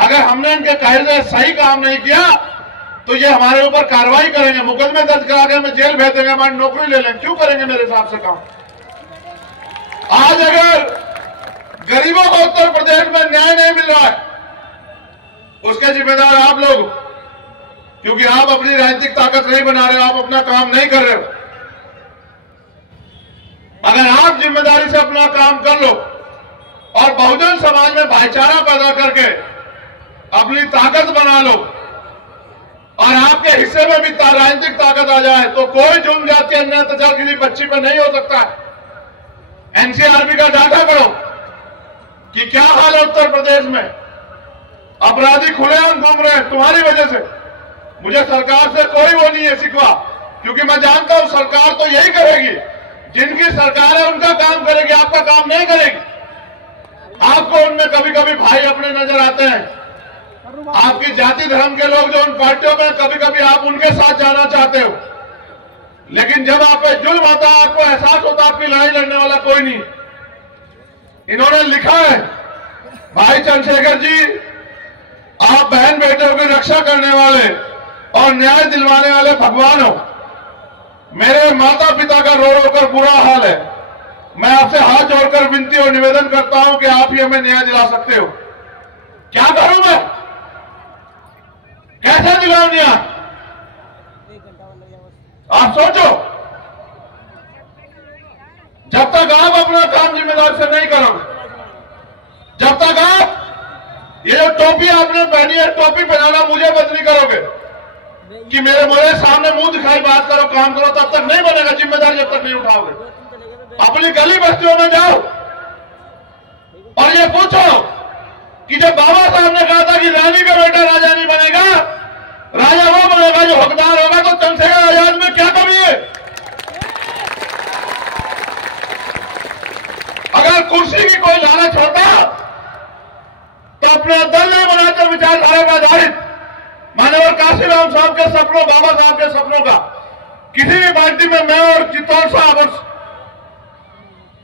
अगर हमने इनके कायदे सही काम नहीं किया तो ये हमारे ऊपर कार्रवाई करेंगे, मुकदमे दर्ज करा के हमें जेल भेज देंगे, हमारी नौकरी ले लेंगे। क्यों करेंगे मेरे हिसाब से काम? आज अगर गरीबों को उत्तर प्रदेश में न्याय नहीं मिल रहा है, उसके जिम्मेदार आप लोग, क्योंकि आप अपनी राजनीतिक ताकत नहीं बना रहे हो, आप अपना काम नहीं कर रहे हो। अगर आप जिम्मेदारी से अपना काम कर लो और बहुजन समाज में भाईचारा पैदा करके अपनी ताकत बना लो और आपके हिस्से में भी राजनीतिक ताकत आ जाए, तो कोई जुर्म जाति अन्य अत्याचार किसी बच्ची पर नहीं हो सकता है। एनसीआरबी का डाटा पढ़ो कि क्या हाल है उत्तर प्रदेश में। अपराधी खुलेआम घूम रहे हैं तुम्हारी वजह से। मुझे सरकार से कोई वो नहीं है शिकवा, क्योंकि मैं जानता हूं सरकार तो यही करेगी, जिनकी सरकार है उनका काम करेगी, आपका काम नहीं करेगी। आपको उनमें कभी कभी भाई अपने नजर आते हैं, आपकी जाति धर्म के लोग जो उन पार्टियों में, कभी कभी आप उनके साथ जाना चाहते हो, लेकिन जब आप पे जुल्म आता है आपको एहसास होता है आपकी लड़ाई लड़ने वाला कोई नहीं। इन्होंने लिखा है, भाई चंद्रशेखर जी आप बहन बेटों की रक्षा करने वाले और न्याय दिलवाने वाले भगवान हो। मेरे माता पिता का रो रो कर बुरा हाल है। मैं आपसे हाथ जोड़कर विनती और निवेदन करता हूं कि आप ही हमें न्याय दिला सकते हो। क्या करूं मैं? कैसे दिलाऊं न्याय? आप सोचो। जब तक आप अपना काम जिम्मेदारी से नहीं करोगे, जब तक आप ये जो टोपी आपने पहनी है, टोपी पहनाना मुझे बदली करोगे कि मेरे सामने मुंह दिखाई बात करो, काम करो, तब तक नहीं बनेगा। जिम्मेदारी जब तक नहीं उठाओगे। अपनी गली बस्तियों में जाओ और ये पूछो कि जब बाबा साहब ने कहा था कि रानी का बेटा राजा नहीं बनेगा, राजा वो बनेगा जो हकदार होगा, तो चंद्रशेखर आजाद में क्या कमी है? अगर कुर्सी की कोई लालच होता तो अपना दल नहीं बनाते विचारधारा पर आधारित मानवर काशीराम साहब के सपनों, बाबा साहब के सपनों का। किसी भी पार्टी में मैं और चित्तौड़ साहब और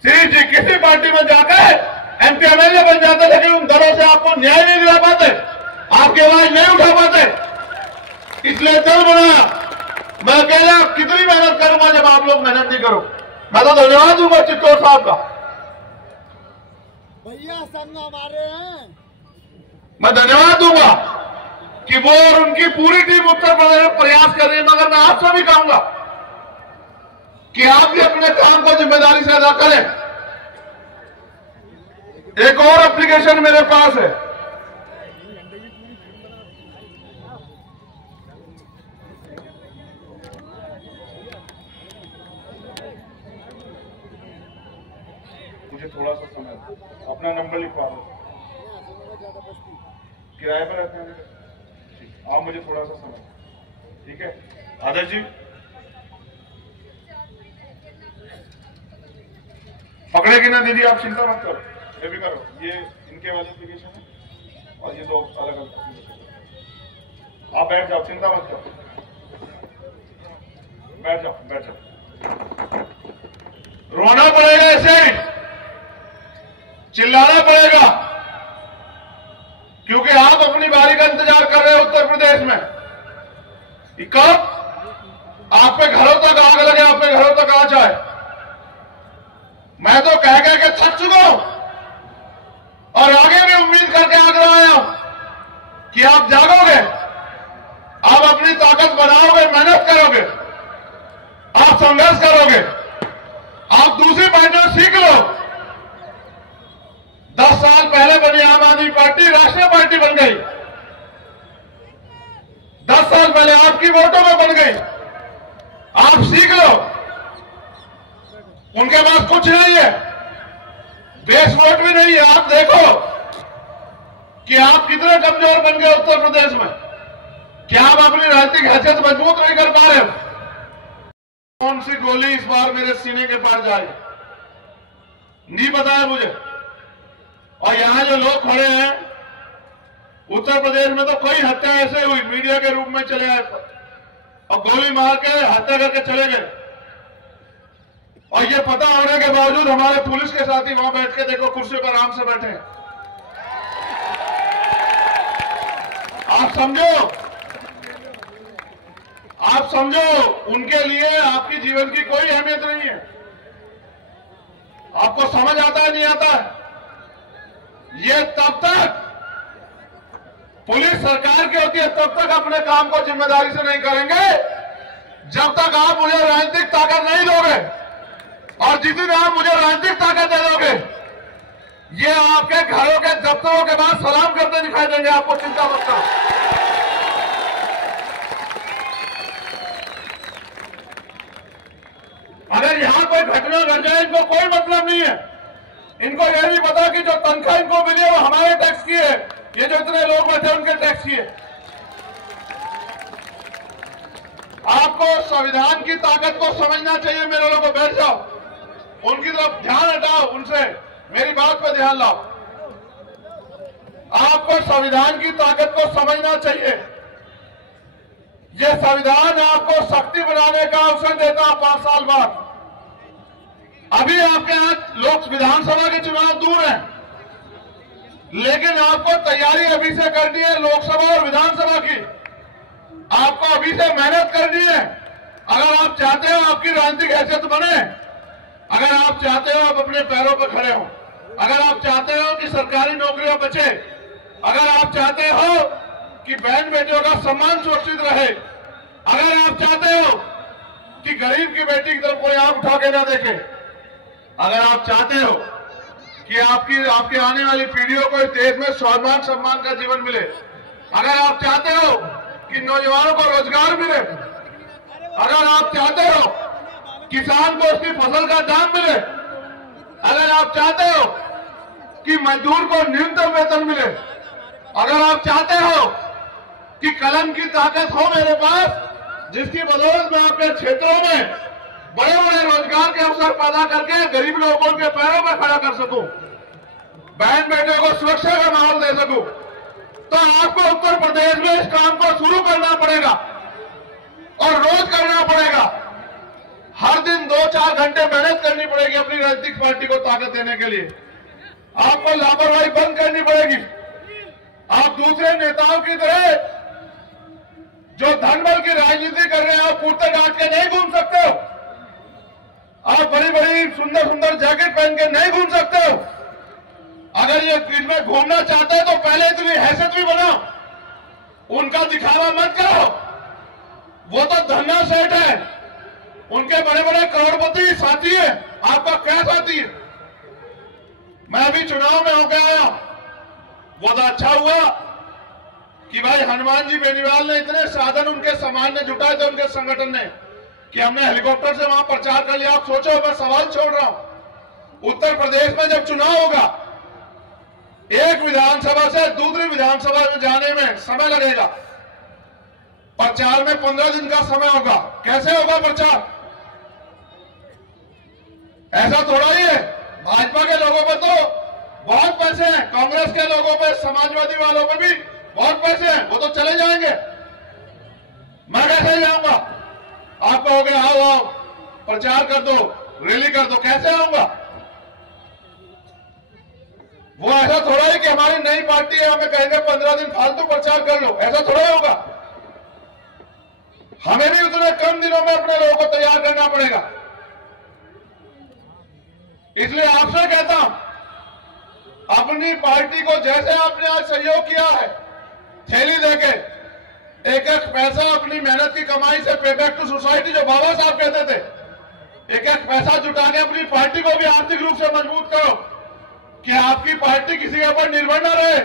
श्री जी किसी पार्टी में जाकर एमपी एमएलए बन जाते, लेकिन उन दलों से आपको न्याय नहीं दिला पाते, आपकी आवाज नहीं उठा पाते। इसलिए दल बनाया। मैं अकेला कितनी मेहनत करूंगा जब आप लोग मेहनत नहीं करो। मैं तो धन्यवाद दूंगा चित्तौड़ साहब का। भैया संग हमारे हैं, मैं धन्यवाद दूंगा कि वो और उनकी पूरी टीम उत्तर प्रदेश में प्रयास कर रही है। मगर मैं आपसे भी कहूंगा कि आप भी अपने काम को जिम्मेदारी से अदा करें। एक और एप्लीकेशन मेरे पास है, मुझे थोड़ा सा समय, अपना नंबर लिखवा दो। किराए पर रहते हैं आप, मुझे थोड़ा सा समय, ठीक है? आदर्श जी पकड़ेगी ना दीदी, आप चिंता मत करो, ये भी करो। ये इनके वाली एप्लीकेशन है और ये 2 अलग अलग। आप बैठ जाओ, चिंता मत करो, बैठ जाओ, बैठ जाओ। रोना पड़ेगा, ऐसे चिल्लाना पड़ेगा, क्योंकि आप अपनी बारी का इंतजार कर रहे हो उत्तर प्रदेश में। कब करना चाहे। मैं तो कह के थक चुका हूं और आगे भी उम्मीद करके आगरा आया हूं कि आप जागोगे, आप अपनी ताकत बनाओगे, मेहनत करोगे, आप संघर्ष करोगे, आप दूसरी पार्टियों सीख लो। 10 साल पहले बनी आम आदमी पार्टी राष्ट्रीय पार्टी बन गई। 10 साल पहले आपकी वोटों में बन गई। आप सीख लो। उनके पास कुछ नहीं है, बेस वोट भी नहीं है। आप देखो कि आप कितने कमजोर बन गए उत्तर प्रदेश में। क्या आप अपनी राजनीतिक हैसियत मजबूत नहीं कर पा रहे हो? कौन सी गोली इस बार मेरे सीने के पार जाएगी नहीं पता है मुझे। और यहां जो लोग खड़े हैं, उत्तर प्रदेश में तो कई हत्या ऐसे हुई, मीडिया के रूप में चले आए और गोली मार के हत्या करके चले गए। और ये पता होने के बावजूद हमारे पुलिस के साथी वहां बैठ के देखो कुर्सी पर आराम से बैठे हैं। आप समझो उनके लिए आपकी जीवन की कोई अहमियत नहीं है। आपको समझ आता है नहीं आता है? ये तब तक पुलिस सरकार की होती है, तब तक अपने काम को जिम्मेदारी से नहीं करेंगे जब तक आप मुझे राजनीतिक ताकत नहीं दोगे। और जिस दिन आप मुझे राजनीतिक ताकत दे दोगे, ये आपके घरों के दफ्तरों के बाद सलाम करते दिखाई देंगे। आपको चिंता मत करो। अगर यहां कोई घटना घट जाए, इनको कोई मतलब नहीं है। इनको यह नहीं पता कि जो तनख्वाह इनको मिली है वो हमारे टैक्स की है। ये जो इतने लोग बैठे उनके टैक्स की है। आपको संविधान की ताकत को समझना चाहिए। मेरे लोगों को बैठ जाओ, उनकी तरफ ध्यान हटाओ, उनसे मेरी बात पर ध्यान लाओ। आपको संविधान की ताकत को समझना चाहिए। यह संविधान आपको शक्ति बनाने का अवसर देता है 5 साल बाद। अभी आपके यहां लोक विधानसभा के चुनाव दूर हैं, लेकिन आपको तैयारी अभी से करनी है लोकसभा और विधानसभा की। आपको अभी से मेहनत करनी है। अगर आप चाहते हो आपकी राजनीतिक हैसियत बने, अगर आप चाहते हो आप अपने पैरों पर खड़े हो, अगर आप चाहते हो कि सरकारी नौकरियां बचे, अगर आप चाहते हो कि बहन बेटियों का सम्मान सुरक्षित रहे, अगर आप चाहते हो कि गरीब की बेटी की तरफ कोई आंख उठा के ना देखे, अगर आप चाहते हो कि आपकी आने वाली पीढ़ियों को इस देश में स्वाभिमान सम्मान का जीवन मिले, अगर आप चाहते हो कि नौजवानों को रोजगार मिले, अगर आप चाहते हो किसान को उसकी फसल का दाम मिले, अगर आप चाहते हो कि मजदूर को न्यूनतम वेतन मिले, अगर आप चाहते हो कि कलम की ताकत हो मेरे पास, जिसकी बदौलत मैं आपके क्षेत्रों में बड़े बड़े रोजगार के अवसर पैदा करके गरीब लोगों के पैरों में खड़ा कर सकूं, बहन बेटे को सुरक्षा का माहौल दे सकूं, तो आपको उत्तर प्रदेश में इस काम को शुरू करना पड़ेगा और रोज करना पड़ेगा। हर दिन 2-4 घंटे मेहनत करनी पड़ेगी अपनी राजनीतिक पार्टी को ताकत देने के लिए। आपको लापरवाही बंद करनी पड़ेगी। आप दूसरे नेताओं की तरह जो धन बल की राजनीति कर रहे हैं, आप कुर्ते काट के नहीं घूम सकते हो। आप बड़ी बड़ी सुंदर सुंदर जैकेट पहन के नहीं घूम सकते हो। अगर ये इसमें घूमना चाहते हैं तो पहले इतनी हैसियत भी बनाओ। उनका दिखावा मत करो। वो तो धन्ना सेठ है, उनके बड़े बड़े करोड़पति साथी है, आपका क्या साथी है? मैं अभी चुनाव में होकर आया, बहुत अच्छा हुआ कि भाई हनुमान जी बेनीवाल ने इतने साधन उनके समाज ने जुटाए थे, उनके संगठन ने, कि हमने हेलीकॉप्टर से वहां प्रचार कर लिया। आप सोचो, मैं सवाल छोड़ रहा हूं, उत्तर प्रदेश में जब चुनाव होगा, एक विधानसभा से दूसरी विधानसभा में जाने में समय लगेगा। प्रचार में 15 दिन का समय होगा। कैसे होगा प्रचार? ऐसा थोड़ा ही है। भाजपा के लोगों पर तो बहुत पैसे हैं, कांग्रेस के लोगों पर, समाजवादी वालों पर भी बहुत पैसे हैं, वो तो चले जाएंगे। मैं कैसे जाऊंगा? आप कहोगे आओ प्रचार कर दो, रैली कर दो, कैसे आऊंगा? वो ऐसा थोड़ा ही कि हमारी नई पार्टी है, हमें कहेंगे 15 दिन फालतू प्रचार कर लो, ऐसा थोड़ा होगा। हमें भी उतने कम दिनों में अपने लोगों को तैयार करना पड़ेगा। इसलिए आपसे कहता हूं, अपनी पार्टी को जैसे आपने आज सहयोग किया है, थैली देके एक एक पैसा अपनी मेहनत की कमाई से पे बैक टू सोसाइटी, जो बाबा साहब कहते थे, एक एक पैसा जुटा के अपनी पार्टी को भी आर्थिक रूप से मजबूत करो कि आपकी पार्टी किसी के ऊपर निर्भर न रहे,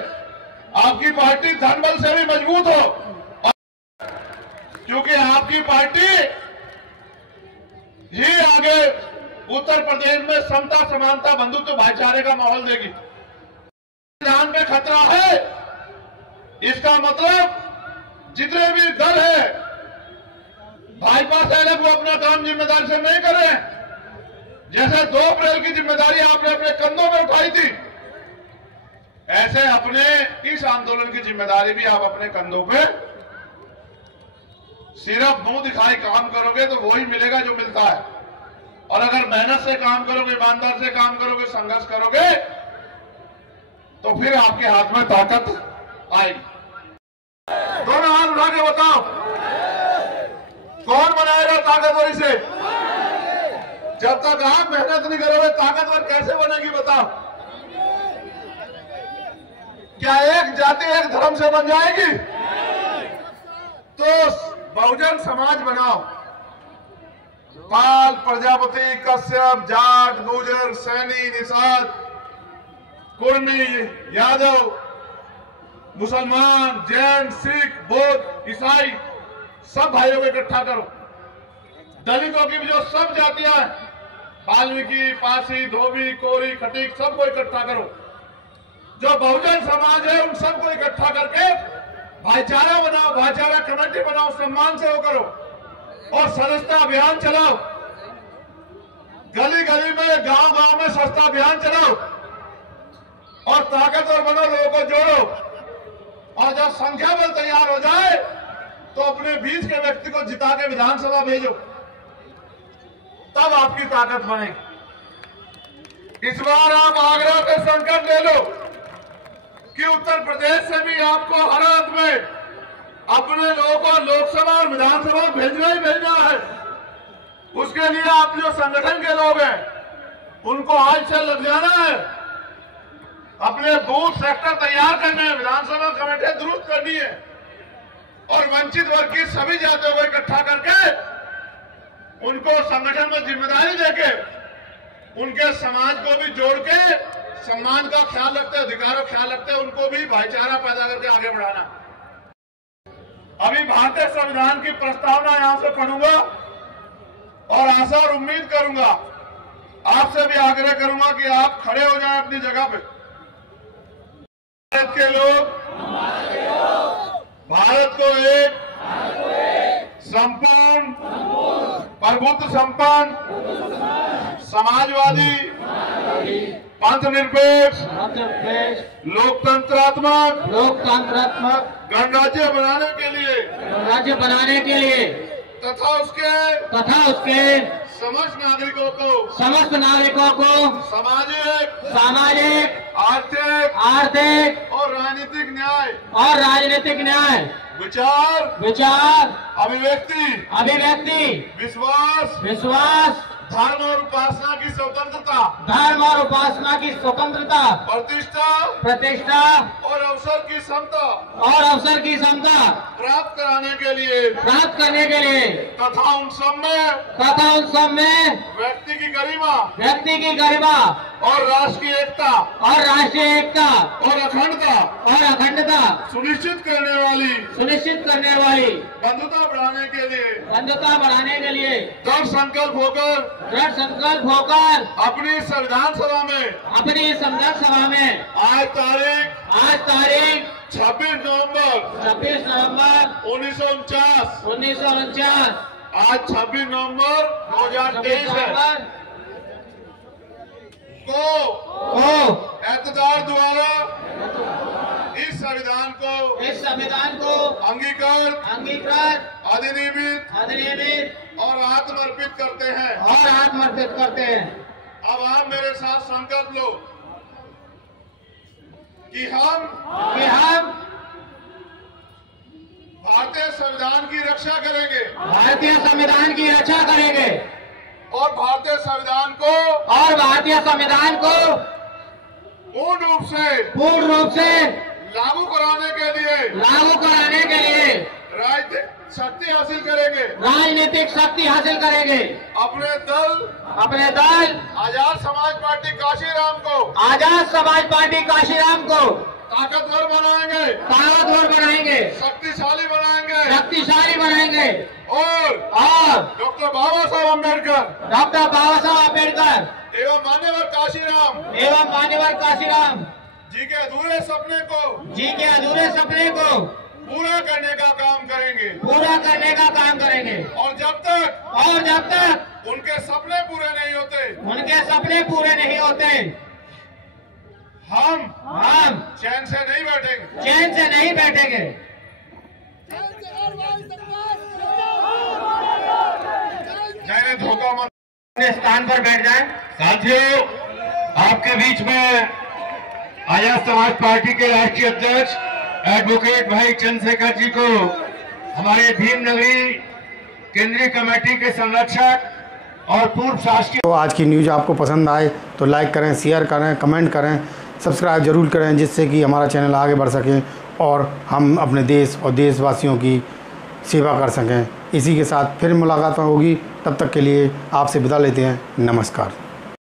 आपकी पार्टी धन बल से भी मजबूत हो। क्योंकि आपकी पार्टी ही आगे उत्तर प्रदेश में समता, समानता, बंधुत्व, भाईचारे का माहौल देगी। संविधान में खतरा है, इसका मतलब जितने भी दल है भाजपा से अलग, वो अपना काम जिम्मेदारी से नहीं कर रहे हैं। जैसे 2 अप्रैल की जिम्मेदारी आपने अपने कंधों में उठाई थी, ऐसे अपने इस आंदोलन की जिम्मेदारी भी आप अपने कंधों पे, सिर्फ मुंह दिखाई काम करोगे तो वही मिलेगा जो मिलता है। और अगर मेहनत से काम करोगे, ईमानदार से काम करोगे, संघर्ष करोगे, तो फिर आपके हाथ में ताकत आएगी। दोनों हाथ उठा के बताओ, कौन बनाएगा ताकतवर इसे? जब तक आप मेहनत नहीं करोगे, ताकतवर कैसे बनेगी बताओ? क्या एक जाति एक धर्म से बन जाएगी? तो बहुजन समाज बनाओ। पाल, प्रजापति, कश्यप, जाट, गुर्जर, सैनी, निषाद, कुर्मी, यादव, मुसलमान, जैन, सिख, बौद्ध, ईसाई, सब भाइयों को इकट्ठा करो। दलितों की भी जो सब जातियां हैं, वाल्मीकि, पासी, धोबी, कोरी, खटीक, सबको इकट्ठा करो। जो बहुजन समाज है उन सबको इकट्ठा करके भाईचारा बनाओ, भाईचारा कमेटी बनाओ, सम्मान से वो करो और सदस्यता अभियान चलाओ। गली गली में, गांव गांव में सस्ता अभियान चलाओ और ताकतवर बनो, लोगों को जोड़ो। और जब संख्या बल तैयार हो जाए तो अपने बीच के व्यक्ति को जिता के विधानसभा भेजो, तब आपकी ताकत बनेगी। इस बार आप आगरा से संकल्प ले लो कि उत्तर प्रदेश से भी आपको हर हाथ में अपने लोगों को लोकसभा और विधानसभा भेजना ही भेजना है। उसके लिए आप जो संगठन के लोग हैं उनको आज से लग जाना है, अपने बूथ सेक्टर तैयार करने हैं, विधानसभा कमेटी दुरुस्त करनी है और वंचित वर्ग की सभी जातियों को इकट्ठा करके उनको संगठन में जिम्मेदारी देके उनके समाज को भी जोड़ के सम्मान का ख्याल रखते, अधिकारों का ख्याल रखते, उनको भी भाईचारा पैदा करके आगे बढ़ाना। अभी भारतीय संविधान की प्रस्तावना यहां से पढ़ूंगा और आशा और उम्मीद करूंगा, आपसे भी आग्रह करूंगा कि आप खड़े हो जाएं अपनी जगह पे। भारत के लोग भारत को एक संपूर्ण, प्रभुत्व संपन्न, समाजवादी, पंथनिरपेक्ष, लोकतंत्रात्मक गणराज्य बनाने के लिए तथा उसके समस्त नागरिकों को सामाजिक, आर्थिक और राजनीतिक न्याय, विचार, अभिव्यक्ति, विश्वास, धर्म और उपासना की स्वतंत्रता, प्रतिष्ठा और अवसर की समता प्राप्त करने के लिए तथा उन सब में व्यक्ति की गरिमा और राष्ट्रीय एकता और अखंडता सुनिश्चित करने वाली बंधुता बढ़ाने के लिए दृढ़ संकल्प होकर अपनी संविधान सभा में आज तारीख 26 नवंबर 1949 आज 26 नवंबर 2023 है को एतदार द्वारा इस संविधान को अंगीकृत, अधिनियमित और आत्मर्पित करते हैं। अब आप मेरे साथ संकल्प लो कि हम भारतीय संविधान की रक्षा करेंगे और भारतीय संविधान को पूर्ण रूप से लागू कराने के लिए राजनीतिक शक्ति हासिल करेंगे। अपने दल आजाद समाज पार्टी काशीराम को ताकतवर बनाएंगे, शक्तिशाली बनाएंगे और डॉक्टर बाबा साहब अम्बेडकर एवं मान्यवर काशीराम जी के अधूरे सपने को पूरा करने का काम करेंगे। और जब तक उनके सपने पूरे नहीं होते हम चैन से नहीं बैठेंगे। धोखा मत, अपने स्थान पर बैठ जाएं। साथियों, आपके बीच में आजाद समाज पार्टी के राष्ट्रीय अध्यक्ष एडवोकेट भाई चंद्रशेखर जी को हमारे भीमनगरी केंद्रीय कमेटी के संरक्षक और पूर्व शासकीय। तो आज की न्यूज़ आपको पसंद आए तो लाइक करें, शेयर करें, कमेंट करें, सब्सक्राइब जरूर करें, जिससे कि हमारा चैनल आगे बढ़ सके और हम अपने देश और देशवासियों की सेवा कर सकें। इसी के साथ फिर मुलाकात होगी, तब तक के लिए आपसे विदा लेते हैं। नमस्कार।